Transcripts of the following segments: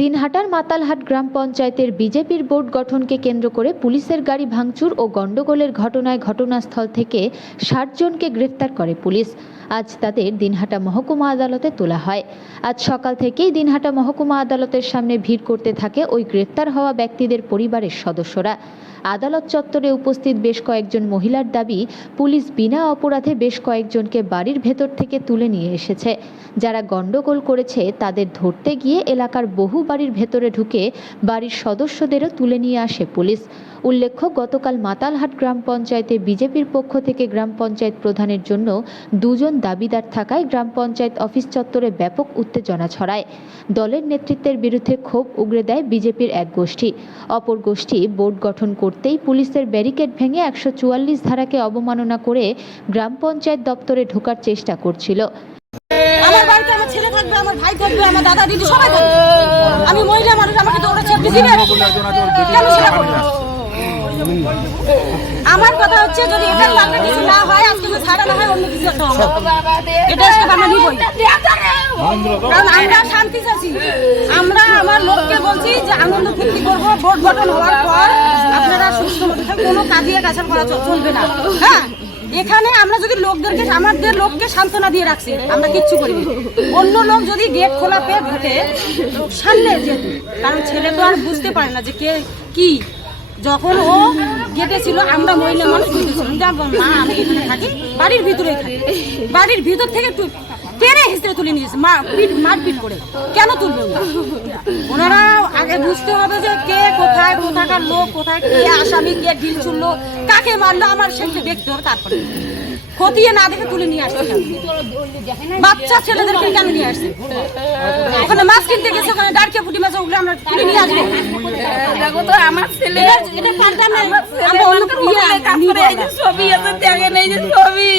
দিনহাটার মাতালহাট গ্রাম পঞ্চায়েতের বিজেপির বোর্ড গঠনকে কেন্দ্র করে পুলিশের গাড়ি ভাঙচুর ও গণ্ডগোলের ঘটনায় ঘটনাস্থল থেকে ষাট জনকে গ্রেফতার করে পুলিশ। আজ তাদের দিনহাটা মহকুমা আদালতে তোলা হয়। আজ সকাল থেকেই দিনহাটা মহকুমা আদালতের সামনে ভিড় করতে থাকে ওই গ্রেপ্তার হওয়া ব্যক্তিদের পরিবারের সদস্যরা। আদালত চত্বরে উপস্থিত বেশ কয়েকজন মহিলার দাবি, পুলিশ বিনা অপরাধে বেশ কয়েকজনকে বাড়ির ভেতর থেকে তুলে নিয়ে এসেছে। যারা গণ্ডগোল করেছে, তাদের ধরতে গিয়ে এলাকার বহু বাড়ির ভেতরে ঢুকে বাড়ির সদস্যদেরও তুলে নিয়ে আসে পুলিশ। উল্লেখ্য, গতকাল মাতালহাট গ্রাম পঞ্চায়েতে বিজেপির পক্ষ থেকে গ্রাম পঞ্চায়েত প্রধানের জন্য দুজন দাবিদার থাকায় গ্রাম পঞ্চায়েত অফিস চত্বরে ব্যাপক উত্তেজনা ছড়ায়। দলের নেতৃত্বের বিরুদ্ধে ক্ষোভ উগরে দেয় বিজেপির এক গোষ্ঠী। অপর গোষ্ঠী বোর্ড গঠন করতেই পুলিশের ব্যারিকেড ভেঙে একশো চুয়াল্লিশ ধারাকে অবমাননা করে গ্রাম পঞ্চায়েত দপ্তরে ঢোকার চেষ্টা করছিল। আমার ভাই থাকবে, আমার দাদা দিদি সবাই আমি মহিলা মানুষ, আমাকে দৌড়াচ্ছে হচ্ছে যদি এটার লাগবে কিছু না হয় আজকে যদি ছাড়া না হয় অন্য কিছু একটা হবে। এটা আজকে আমরা নিবই। কারণ আমরা শান্তি চাচ্ছি। আমরা আমার লোককে বলছি যে আনন্দ ফুর্তি করব ভোট গঠন হওয়ার পর আপনারা সুস্থ মতো কোনো কাজিয়া কাছাল করা চলবে না। হ্যাঁ এখানে আমরা যদি লোকদেরকে আমাদের লোককে সান্ত্বনা দিয়ে রাখছি আমরা কিচ্ছু করিনি। অন্য লোক যদি গেট খোলা পেয়ে ঢোকে সামনে যেত কারণ ছেলে তো আর বুঝতে পারে না যে কে কি যখন ও গেটে ছিল আমরা মহিলা মানুষ বুঝেছিলাম যে মা আমি এখানে থাকি, বাড়ির ভিতরে থাকি। বাড়ির ভিতর থেকে টেনে হিসেবে তুলে নিয়েছে। মারপিট করে। কেন তুলবে? ওনারা আগে বুঝতে হবে যে কে কোথায় কোথাকার লোক কোথায় কে আসামি কে ঢিল ছুড়লো কাকে মারলো আমার সেটা দেখতে হবে তারপরে। খতিয়ে না দেখে তুলে নিয়ে আসছে বাচ্চা ছেলেদেরকে কেন নিয়ে আসছে? ওখানে মাছ কিনতে গেছে ওখানে ডারকে ফুটি মাছ ওগুলো আমরা তুলে নিয়ে আসব। দেখো তো আমার ছেলে এটা এটা পাল্টা আমরা অন্য নিবো আমরা। ছবি আছে দেখেন এই যে ছবি।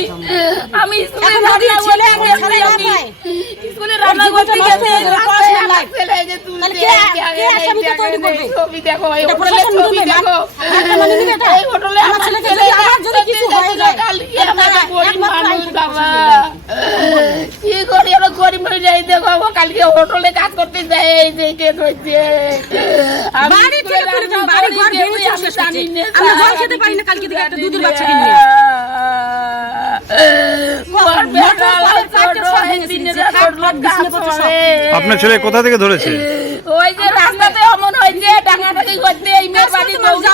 আমি ছেলে করতে এখন গেছি ছাড়া না আমি। পায়, স্কুলে রান্না করতে গেছে যাবে, রাস্তায় পড়াশোনা নাই। ছেলে এই যে তুলছে, তাহলে কে- কে দেখেন, তৈরি করবে? ছবি দেখো এই এটা ছবি দেখো মান-? এই হোটেলে আমার আমার ছেলেকে যদি- আমার যদি কিছু হয়ে যায়, আমরা গরিব মানুষ বাবা কি করি আমরা গরিব মানুষ যাই দেখো আমার কালকে হোটেলে কাজ করতে এই যে ডেট হচ্ছে বাড়ি থেকে তুলে রান্না বাড়ি ঘর ভেঙে করছে। আমরা খেতে পারি না কালকে থেকে একটা দুধের বাচ্চাকে নিয়ে। ঘর মোটর আপনার ছেলে কোথা থেকে ধরেছে? ওই যে রাস্তাতে অমন হয়েছে, ডাঙাডাঙি করতে, এই মেয়ের বাড়ি দৌড়ে